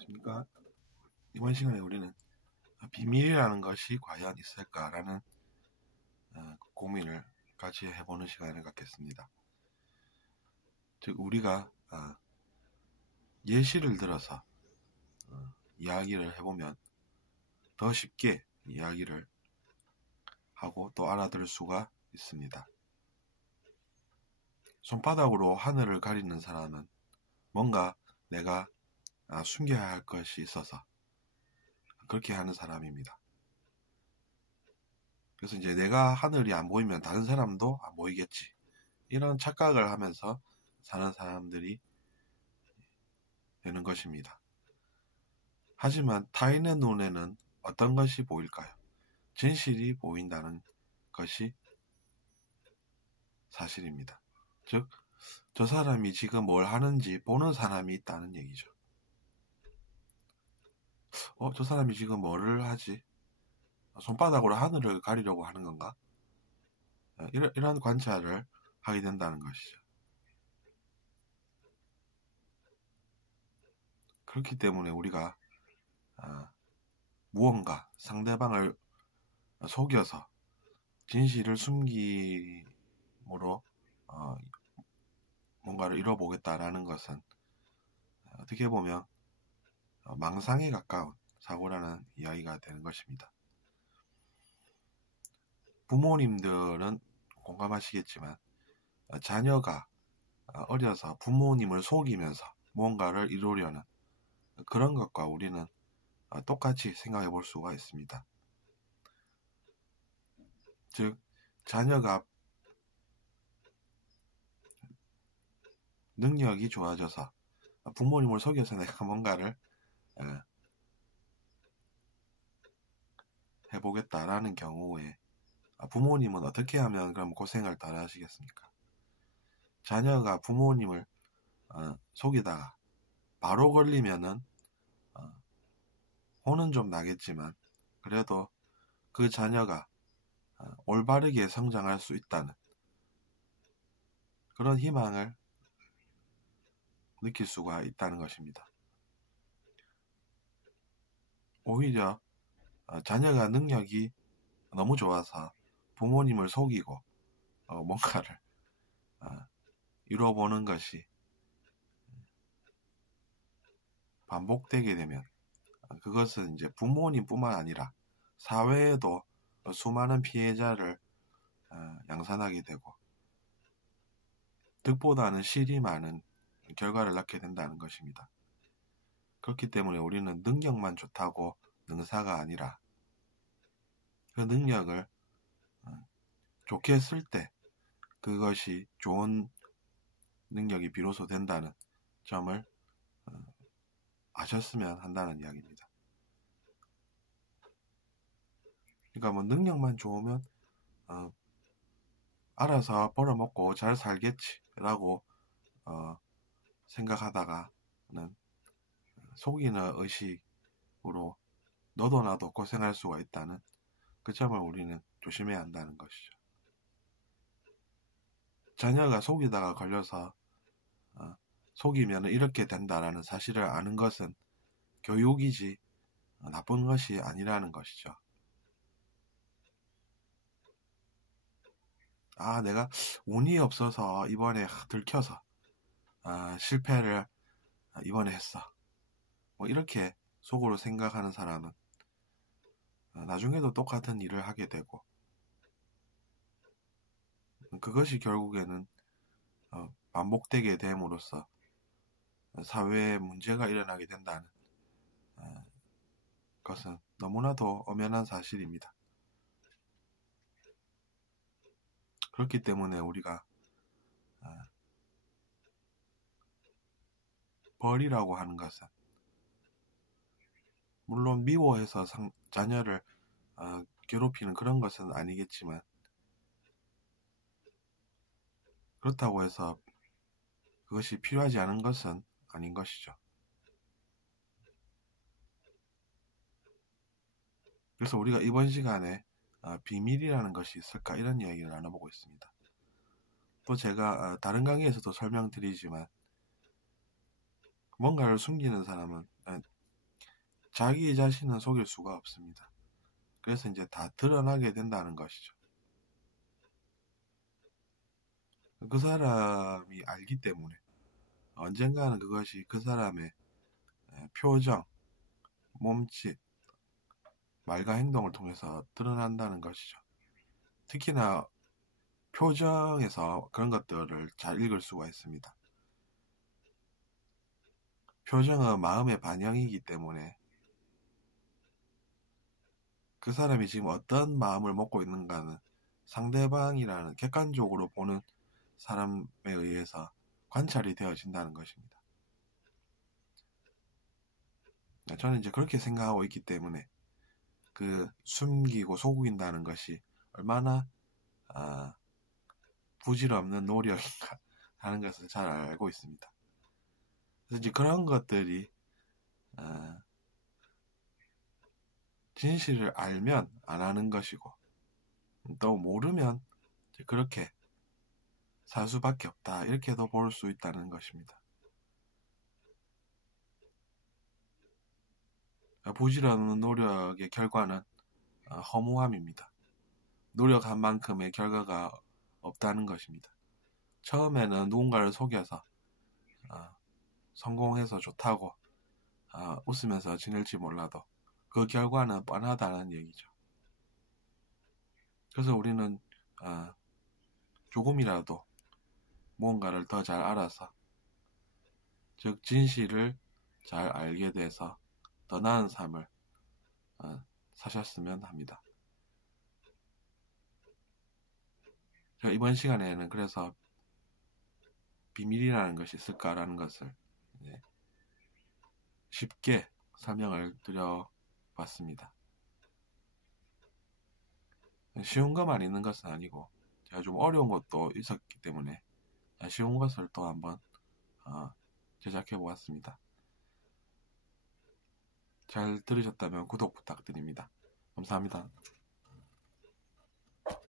안녕하십니까. 이번 시간에 우리는 비밀이라는 것이 과연 있을까라는 고민을 같이 해보는 시간을 갖겠습니다. 즉 우리가 예시를 들어서 이야기를 해보면 더 쉽게 이야기를 하고 또 알아들을 수가 있습니다. 손바닥으로 하늘을 가리는 사람은 뭔가 내가 숨겨야 할 것이 있어서 그렇게 하는 사람입니다. 그래서 이제 내가 하늘이 안 보이면 다른 사람도 안 보이겠지, 이런 착각을 하면서 사는 사람들이 되는 것입니다. 하지만 타인의 눈에는 어떤 것이 보일까요? 진실이 보인다는 것이 사실입니다. 즉, 저 사람이 지금 뭘 하는지 보는 사람이 있다는 얘기죠. 저 사람이 지금 뭐를 하지? 손바닥으로 하늘을 가리려고 하는 건가? 이런 관찰을 하게 된다는 것이죠. 그렇기 때문에 우리가 무언가 상대방을 속여서 진실을 숨김으로 뭔가를 이뤄보겠다라는 것은 어떻게 보면 망상에 가까운 사고라는 이야기가 되는 것입니다. 부모님들은 공감하시겠지만 자녀가 어려서 부모님을 속이면서 무언가를 이루려는 그런 것과 우리는 똑같이 생각해 볼 수가 있습니다. 즉, 자녀가 능력이 좋아져서 부모님을 속여서 내가 뭔가를 해보겠다라는 경우에 부모님은 어떻게 하면 그럼 고생을 덜 하시겠습니까? 자녀가 부모님을 속이다가 바로 걸리면은 혼은 좀 나겠지만 그래도 그 자녀가 올바르게 성장할 수 있다는 그런 희망을 느낄 수가 있다는 것입니다. 오히려 자녀가 능력이 너무 좋아서 부모님을 속이고 뭔가를 이뤄보는 것이 반복되게 되면 그것은 이제 부모님뿐만 아니라 사회에도 수많은 피해자를 양산하게 되고 득보다는 실이 많은 결과를 낳게 된다는 것입니다. 그렇기 때문에 우리는 능력만 좋다고 능사가 아니라 그 능력을 좋게 쓸 때 그것이 좋은 능력이 비로소 된다는 점을 아셨으면 한다는 이야기입니다. 그러니까 뭐 능력만 좋으면 알아서 벌어먹고 잘 살겠지라고 생각하다가는 속이는 의식으로 너도 나도 고생할 수가 있다는 그 점을 우리는 조심해야 한다는 것이죠. 자녀가 속이다가 걸려서 속이면 이렇게 된다라는 사실을 아는 것은 교육이지 나쁜 것이 아니라는 것이죠. 내가 운이 없어서 이번에 들켜서 실패를 이번에 했어, 뭐 이렇게 속으로 생각하는 사람은 나중에도 똑같은 일을 하게 되고 그것이 결국에는 반복되게 됨으로써 사회에 문제가 일어나게 된다는 것은 너무나도 엄연한 사실입니다. 그렇기 때문에 우리가 벌이라고 하는 것은 물론 미워해서 자녀를 괴롭히는 그런 것은 아니겠지만 그렇다고 해서 그것이 필요하지 않은 것은 아닌 것이죠. 그래서 우리가 이번 시간에 비밀이라는 것이 있을까 이런 이야기를 나눠보고 있습니다. 또 제가 다른 강의에서도 설명드리지만 뭔가를 숨기는 사람은 자기 자신은 속일 수가 없습니다. 그래서 이제 다 드러나게 된다는 것이죠. 그 사람이 알기 때문에 언젠가는 그것이 그 사람의 표정, 몸짓, 말과 행동을 통해서 드러난다는 것이죠. 특히나 표정에서 그런 것들을 잘 읽을 수가 있습니다. 표정은 마음의 반영이기 때문에 그 사람이 지금 어떤 마음을 먹고 있는가는 상대방이라는 객관적으로 보는 사람에 의해서 관찰이 되어진다는 것입니다. 저는 이제 그렇게 생각하고 있기 때문에 그 숨기고 속인다는 것이 얼마나 부질없는 노력인가 하는 것을 잘 알고 있습니다. 그래서 이제 그런 것들이 진실을 알면 안 하는 것이고 또 모르면 그렇게 살 수밖에 없다, 이렇게도 볼 수 있다는 것입니다. 부질없는 노력의 결과는 허무함입니다. 노력한 만큼의 결과가 없다는 것입니다. 처음에는 누군가를 속여서 성공해서 좋다고 웃으면서 지낼지 몰라도 그 결과는 뻔하다는 얘기죠. 그래서 우리는 조금이라도 무언가를 더 잘 알아서, 즉 진실을 잘 알게 돼서 더 나은 삶을 사셨으면 합니다. 제가 이번 시간에는 그래서 비밀이라는 것이 있을까라는 것을 쉽게 설명을 드려봤습니다. 쉬운 것만 있는 것은 아니고 제가 좀 어려운 것도 있었기 때문에 쉬운 것을 또 한번 제작해 보았습니다. 잘 들으셨다면 구독 부탁드립니다. 감사합니다.